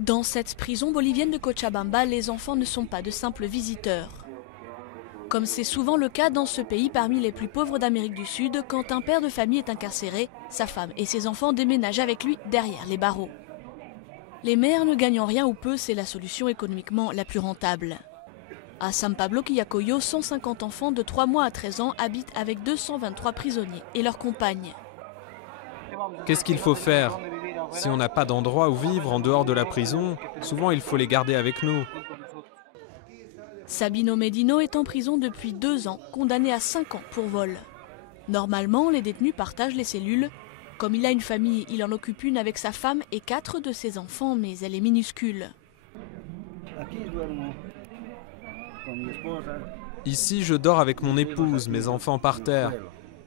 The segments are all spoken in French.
Dans cette prison bolivienne de Cochabamba, les enfants ne sont pas de simples visiteurs. Comme c'est souvent le cas dans ce pays parmi les plus pauvres d'Amérique du Sud, quand un père de famille est incarcéré, sa femme et ses enfants déménagent avec lui derrière les barreaux. Les mères ne gagnant rien ou peu, c'est la solution économiquement la plus rentable. À San Pablo Quillacollo, 150 enfants de 3 mois à 13 ans habitent avec 223 prisonniers et leurs compagnes. Qu'est-ce qu'il faut faire? Si on n'a pas d'endroit où vivre en dehors de la prison, souvent il faut les garder avec nous. Sabino Medino est en prison depuis 2 ans, condamné à 5 ans pour vol. Normalement, les détenus partagent les cellules. Comme il a une famille, il en occupe une avec sa femme et 4 de ses enfants, mais elle est minuscule. Ici, je dors avec mon épouse, mes enfants par terre.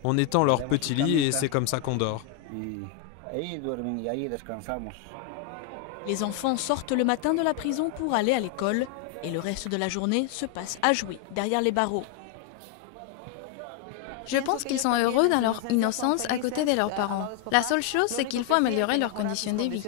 On étend leur petit lit et c'est comme ça qu'on dort. Les enfants sortent le matin de la prison pour aller à l'école et le reste de la journée se passe à jouer derrière les barreaux. Je pense qu'ils sont heureux dans leur innocence à côté de leurs parents. La seule chose, c'est qu'il faut améliorer leurs conditions de vie.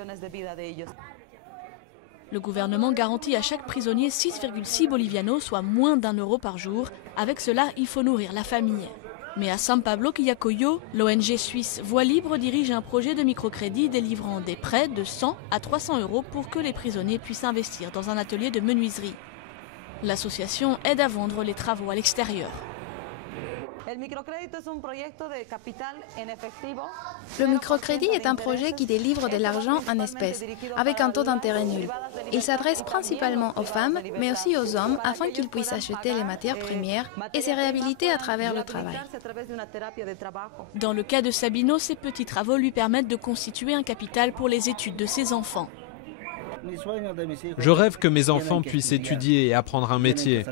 Le gouvernement garantit à chaque prisonnier 6,6 bolivianos, soit moins d'1 euro par jour. Avec cela, il faut nourrir la famille. Mais à San Pablo Quillacollo, l'ONG suisse Voix Libre dirige un projet de microcrédit délivrant des prêts de 100 à 300 euros pour que les prisonniers puissent investir dans un atelier de menuiserie. L'association aide à vendre les travaux à l'extérieur. Le microcrédit est un projet qui délivre de l'argent en espèces, avec un taux d'intérêt nul. Il s'adresse principalement aux femmes, mais aussi aux hommes, afin qu'ils puissent acheter les matières premières et se réhabiliter à travers le travail. Dans le cas de Sabino, ces petits travaux lui permettent de constituer un capital pour les études de ses enfants. Je rêve que mes enfants puissent étudier et apprendre un métier.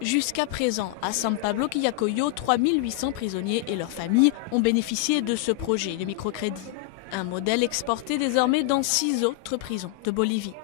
Jusqu'à présent, à San Pablo Quillacollo, 3800 prisonniers et leurs familles ont bénéficié de ce projet de microcrédit. Un modèle exporté désormais dans 6 autres prisons de Bolivie.